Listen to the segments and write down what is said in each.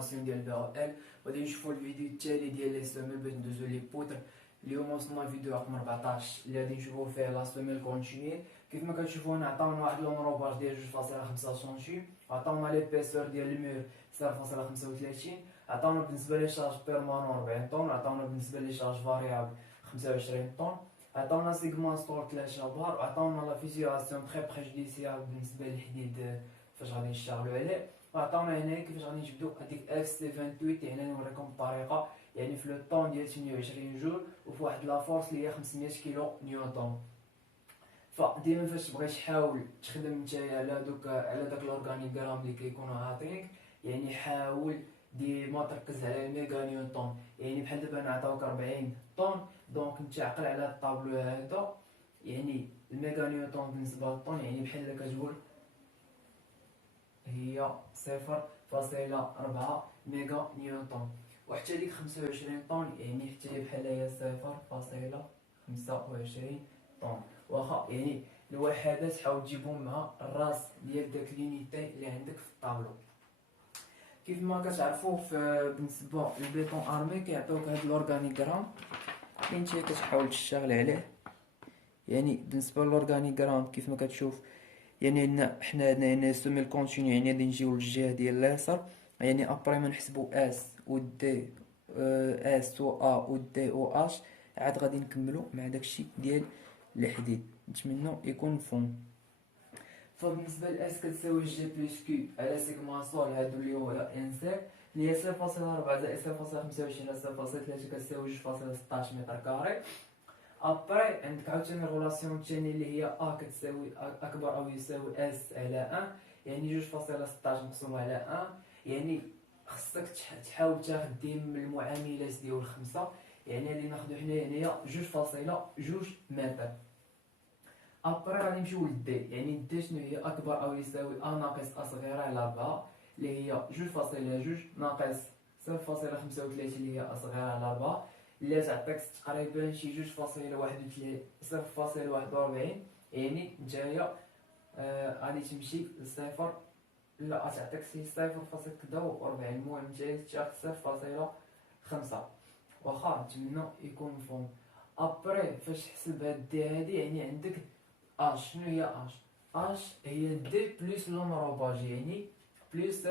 فورماسيون ديال بي او ال. غادي نشوفوا الفيديو التالي ديال لي سوميل باش ندوزو لي بوتر. اليوم وصلنا الفيديو رقم 14 اللي غادي نشوفوا فيه لا سوميل كونتيني. كيف ما كتشوفوا هنا عطاونا واحد لونروباج ديال 2.5 سنتيم، عطاونا ليبيسور ديال المير 0.35، عطاونا بالنسبه لي شارج بيرمانون 40 طن، عطاونا بالنسبه لي شارج فاريابل 25 طن، عطاونا سيغمون ستور 3 بار، وعطاونا لا فيزيوراسيون تري بريجوديسيال بالنسبه للحديد فاش غادي نشتغلوا عليه، وعطاونا هنا كيفاش غادي نجبدوا هذيك اف سي 28. يعني نوريكم الطريقه، يعني في لو طون ديال 28 جول وفي واحد لا فورس اللي هي 500 كيلو نيوتن. فديما فاش تبغي تحاول تخدم نتايا على داك الاورغانيغرام اللي كيكونوا عاطينك، يعني حاول ديما تركز على الميغا نيوتن. يعني بحال دابا انا عطاوك 40 طن، دونك انت عقل على الطابلو هذا، يعني الميغا نيوتن بالنسبه للطن يعني بحال كتقول هي 0.4 ميغا نيوتن، وحتى ديك 25 طن يعني حتى هي بحال هي 0.25 طن. واخا يعني الوحدات حاول تجيبهم مع الراس ديال داك لينيتي اللي عندك في الطابلو. كيف ما كتعرفوا بالنسبه للبيتون ارمي كيعطيوك هاد الاورغانيغرام اللي انت كتحاول تشتغل عليه. يعني بالنسبه للاورغانيغرام كيف ما كتشوف، يعني عندنا حنا هنا سوميل كونتينيو، يعني غادي نجيو للجهه ديال اليسار، يعني ابري ما نحسبوا اس و دي، اس و ا و دي و اش، عاد غادي نكملوا مع داكشي ديال الحديد، نتمنى يكون مفهوم. فبالنسبه لاس كتساوي جي بلس كيو على سيغما سول، هادو اللي هو ان سي اللي هي 0.4 زائد 0.25 على 0.3 كتساوي 2.16 متر كاري. ابري عندك عاوتاني الريلاسيون الثانيه اللي هي ا كتساوي اكبر او يساوي اس على 1، يعني 2.16 مقسوم على 1، يعني خصك تحاول تاخد ديما من المعاملات ديال 5، يعني اللي ناخدو حنايا هنايا 2.2 متر. ابري غادي نمشيو للدي، يعني الدي شنو هي؟ اكبر او يساوي ا ناقص ا صغيره على 4 اللي هي 2.2 ناقص 0.35 اللي هي ا صغيره على 4 اللي تعطيك تقريبا شي 0.41، يعني نتايا غادي تمشي لصفر، لا غتعطيك شي 0.40. المهم نتايا تاخد 0.5. واخا نتمنى يكون مفهوم. ابري فاش تحسب هاد دي هادي يعني عندك اش. شنو هي اش؟ اش هي دي بلس لونروباج، يعني بلس 0.025،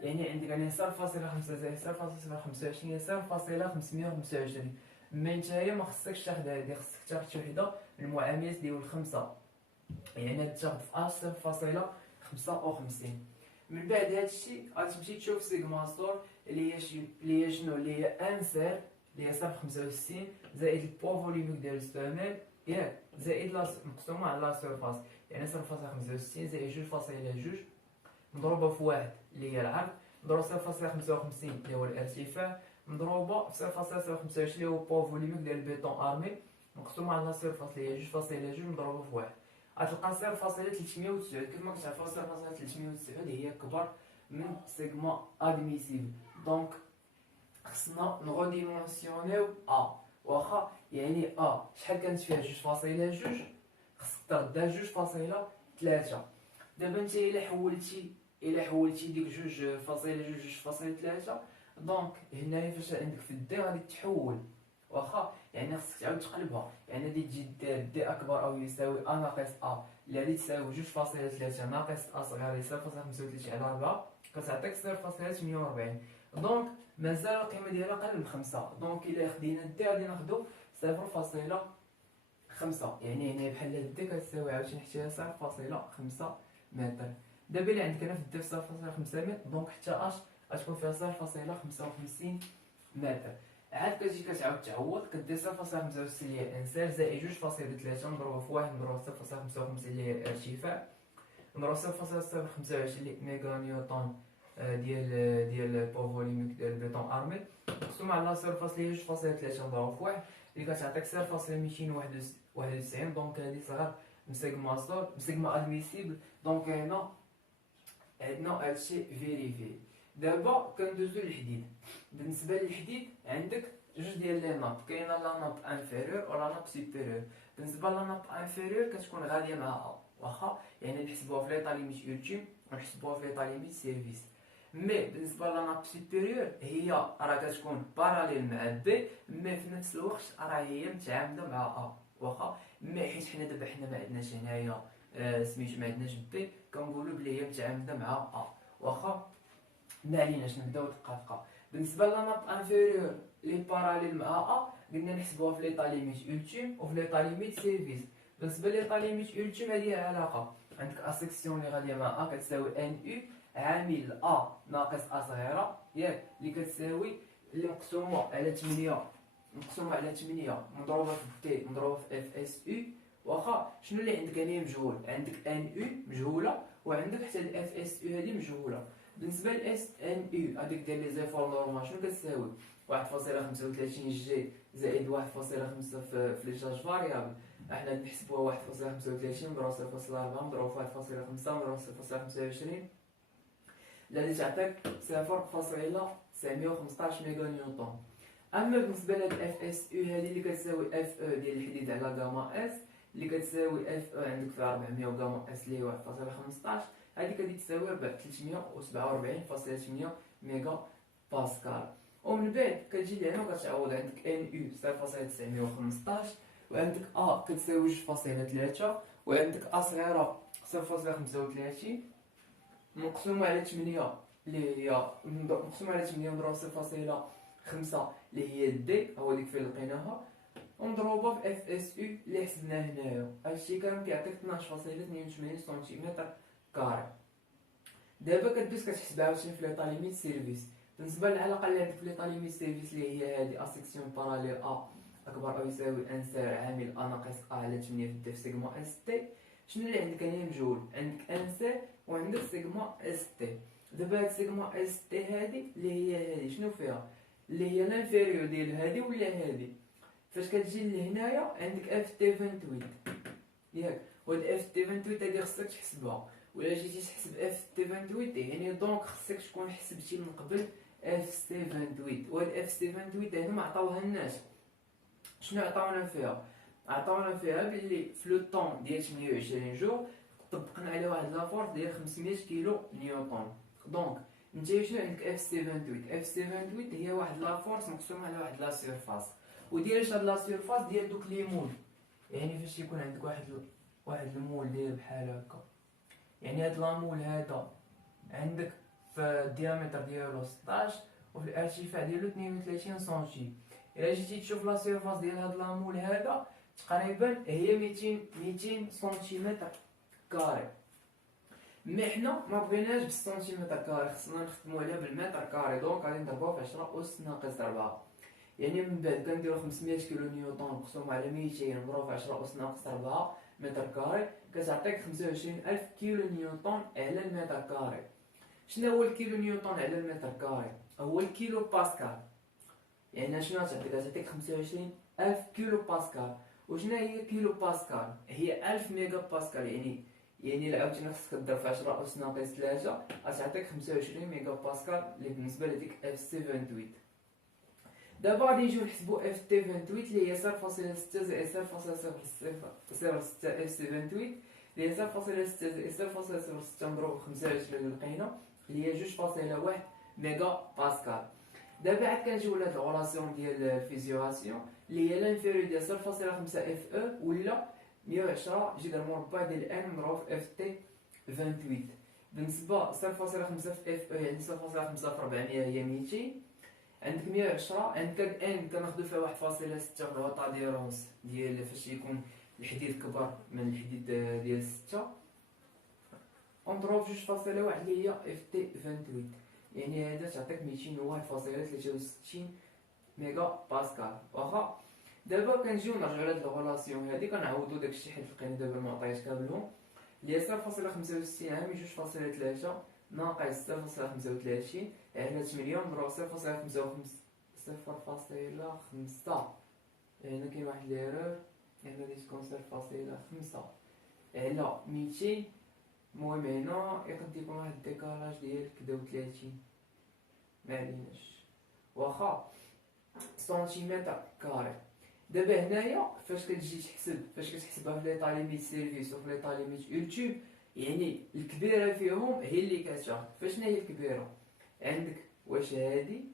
يعني عندك عليه 0.5 زائد 0.025 هي 0.525. مي نتايا ما خصكش تاخد هادي، خصك تاخد شي وحده من المعاملات ديال 5، يعني تاخد في اش 0.55. من بعد هادشي غتمشي تشوف سيغما ستور اللي هي شنو؟ اللي هي ان سير اللي هي 0.65 زائد البوا فوليميك ديال السوميل ياك، زائد مقسومه على لا سيرفاس، يعني 0.65 زائد 2.2 مضروبه في 1 اللي هي العرض، مضروبه 0.55 اللي هو الارتفاع، مضروبه في 0.25 اللي هو البوا فوليميك ديال البيتون ارمي، مقسومه على لا سيرفاس اللي هي 2.2 مضروبه في 1. غتلقى 0.309. كيف ما كتعرفوا 0.309 هي كبر من سيغما ادميسيبل، دونك خصنا نغوديمونسيونيو ا. واخا يعني ا شحال كانت فيها 2.2، خصك تردها 2.3. دابا انت الا حولتي ديك 2.2 دونك هنايا فاش عندك في الدي غادي تحول. واخا يعني خصك تعاود تقلبها، يعني غادي تجي دير دي اكبر او يساوي ا ناقص ا اللي غادي تساوي 2.3 ناقص ا صغير 0.35 على 4 كتعطيك 0.48. دونك مازال القيمه ديالها اقل من 5، دونك الا خدينا دي غادي ناخدو 0.5، يعني هنا بحال دي كتساوي عاوتاني حتى 0.5 متر. دابا الا عندك هنا في دي 0.5 متر، دونك حتى اش غتكون فيها 0.55 متر. عاد كتجي كتعاود تعوض كدير 0.65 اللي هي انسير زائد 2.3 مضروبه في 1 مضروبه في 0.55 اللي هي الارتفاع، مضروبه 0.025 اللي ميغا نيوتن ديال البوا فوليميك ديال البيتون ارمي، مقسوم على 0.2 اللي هي 2.3 مضروبه في 1 اللي كتعطيك 0.291. دونك هادي صغار مسيغما ستور مسيغما ادميسيبل. دونك هنا عندنا هادشي فيريفي. دابا كندوزو للحديد. بالنسبه للحديد عندك جوج ديال لي ناب، كاينه لا ناب انفيريور ولا ناب سوبيريور. بالنسبه لا ناب انفيريور كتكون غاديه مع ا، واخا يعني نحسبوها في ليطا ليميت يوتيوب ونحسبوها في ليطا ليميت سيرفيس. مي بالنسبه لاناب سوبيريور هي راه كتكون باراليل مع بي، مي في نفس الوقت راه هي متعامده مع ا. واخا مي حيت حنا دابا حنا ما عندناش هنايا سميتو ما عندناش بي، كنقولوا بلي هي متعامده مع ا. واخا ما عليناش نبداو دقه. بالنسبه لاناب انفيريور لي باراليل مع ا قلنا نحسبوها في ليطا ليميت التيم وفي ليطا ليميت سيرفيس. بالنسبه ليطا ليميت التيم هذه علاقه عندك ا سيكسيون اللي غاديه مع ا كتساوي ان يو عامل ا ناقص ا صغيره ياك اللي كتساوي اللي مقسومه على 8 مضروبه في تي مضروبه في اف اس يو. واخا شنو اللي عندك هنا مجهول؟ عندك ان يو مجهوله وعندك حتى الاف اس يو هذه مجهوله. بالنسبه لاس ان يو هذيك ديال لي زيفور نورمال شنو كتساوي؟ 1.35 جي زائد 1.5 في لي شارج فاريابل. احنا نحسبوها 1.35 مضروب 0.4 مضروب في 1.5 مضروب 0.25 الذي تعطيك 0.915 ميغا نيوتن. اما بالنسبه لهاد اف اس يو هذه اللي كتساوي اف او ديال الحديد على غاما اس اللي كتساوي اف او عندك فيها 400 وغاما اس اللي هو 1.15 هذه كتجي تساوي 347.8 ميغا باسكال. ومن بعد كتجي لهنا وكتعوض عندك ان يو 0.915 وعندك ا كتساوي 2.3 وعندك ا صغيره 0.35 مقسومه على 8 اللي هي مقسومه على 8 مضروب 0.5 اللي هي دي هو ديك فين لقيناها ومضروبه في اف اس يو اللي حسبناه هنايا. هادشي كامل كيعطيك 12.82 سنتيمتر كاري. دابا كدوز كتحسب عاوتاني في ليطا ليميت سيرفيس. بالنسبه للعلاقه اللي عندك في ليطا ليميت سيرفيس اللي هي هادي ا سيكسيون باراليل ا اكبر او يساوي ان سير عامل ا ناقص ا على 8 في دي في سيغما اس تي. شنو اللي عندك هنا مجهول؟ عندك ان سير وعندك سيغما اس تي. دابا هاد سيغما اس تي هادي اللي هي هادي شنو فيها؟ اللي هي لانفيريور ديال هادي ولا هادي. فاش كتجي لهنايا عندك اف تي 28 ياك وهاد اف تي 28 هادي خصك تحسبها. ولا جيتي تحسب اف تي 28 يعني دونك خصك تكون حسبتي من قبل اف سي 28. وهاد اف سي 28 هنا ما عطاوها الناس. شنو عطاونا فيها؟ عطاونا فيها باللي في لو طون ديال 28 جور طبقنا على واحد لافورس ديال 500 كيلو نيوتن. دونك نتايا شنو عندك اف سي 28؟ اف سي 28 هي واحد لافورس مقسومه على واحد لا سيرفاس. وديال هاد لا سيرفاس ديال دوك لي مول يعني فاش يكون عندك واحد المول داير بحال هكا يعني هاد لامول هذا عندك في الديامتر ديالو 16 وفي الارتفاع ديالو 32 سنتيم. الا جيتي تشوف لا سيرفاس ديال هاد لامول هذا تقريبا هي 200 سنتيمتر كاري. مي حنا ما بغيناش بالسنتيمتر كاري خصنا نخدمو عليها بالمتر كاري. دونك غادي نضربوها في 10 أس ناقص 4 يعني من بعد كنديرو 500 كيلو نيوتن مقسوم على 200 نضربو في 10 أس ناقص 4 متر كاري كتعطيك 25000 كيلو نيوتن على المتر كاري. شنو هو الكيلو نيوتن على المتر كاري؟ هو الكيلو باسكال. يعني شنو غتعطيك؟ غتعطيك 25000 كيلو باسكال. وشنو هي كيلو باسكال؟ هي 1000 ميجا باسكال يعني الا عاوتاني خصك تضرب في 10 أس ناقص 3 غتعطيك 25 ميجا باسكال اللي بالنسبه لديك اف سي 28. دابا غادي نجيو نحسبو اف تي 28 اللي هي 0.6 زائد 0.006 اف سي 28 اللي هي 0.6 زائد 0.06 مضروب 25 اللي لقينا اللي هي 2.1 ميجا باسكال. دابا عاد كنجيو لهاد الغولاسيون ديال الفيزيوراسيون اللي هي لانفيريور ديال 0.5 اف او ولا 110 جذر مربع ديال ان مضروب في اف تي 28. بالنسبه 0.5 في اف او يعني 0.5 في 400 هي 200. عندك 110 عندك ان كناخدو فيها 1.6 في الوطا ديال فاش يكون الحديد كبر من الحديد ديال 6 ونضرب في 2.1 اللي هي اف تي 28 يعني هذا تعطيك 201.63 ميجا باسكال. واخا دابا كنجيو نرجعو لهاد الغولاسيون هادي كنعوضو داكشي حيت لقينا دابا المعطيات كاملهم اللي هي 0.65 عامل 2.3 ناقص 0.35 على 8 مضروب 0.5 هنا كاين واحد ليرور هنا غادي تكون 0.5 على 200. المهم هنا يقد يكون واحد الديكالاج ديال كدا و 30 معليناش واخا سنتيمتر كاري. دابا هنايا فاش كتحسبها في ليطا ليميت سيرفيس وفي ليطا ليميت التيم يعني الكبيره فيهم هي اللي كتاخد. فاشنا هي الكبيره؟ عندك واش هادي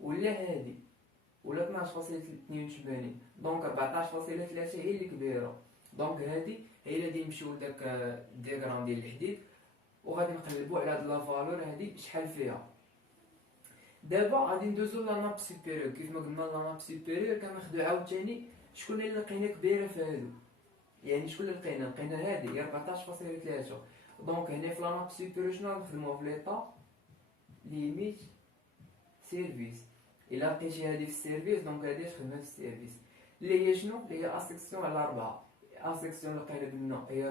ولا هادي ولا 12.82. دونك 14.3 هي اللي كبيره. دونك هادي هي اللي غادي نمشيو لداك الدياغرام ديال الحديد وغادي نقلبوا على هاد لا فالور هادي شحال فيها. دابا غادي ندوزو لا ناب سوبيريور. كيف ما قلنا لا ناب سوبيريور كناخدو عاوتاني شكون اللي لقينا كبيره في هادو، يعني شكون اللي لقينا هادي هي 14.3. دونك هنا في لا ناب سوبيريور شنو غنخدمو في ليطا ليميت سيرفيس. الا لقيتي هادي في السيرفيس دونك هادي تخدمها في السيرفيس اللي هي شنو اللي هي اسيكسيون على 4. اسيكسيون اللي لقينا قلنا هي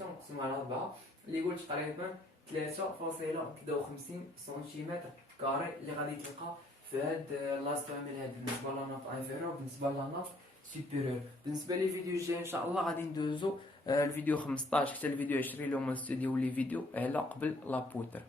14.3 مقسومه على 4 اللي يقول تقريبا 3.53 سنتيمتر كاري اللي غادي تلقى في هاد لاستعمال هاد بالنسبه لاناب انفيريور وبالنسبه لاناب سوبيريور. بالنسبه لي فيديو الجاي ان شاء الله غادي ندوزو الفيديو 15 حتى الفيديو 20 اللي هما ستوديو لي فيديو على قبل لابوتر.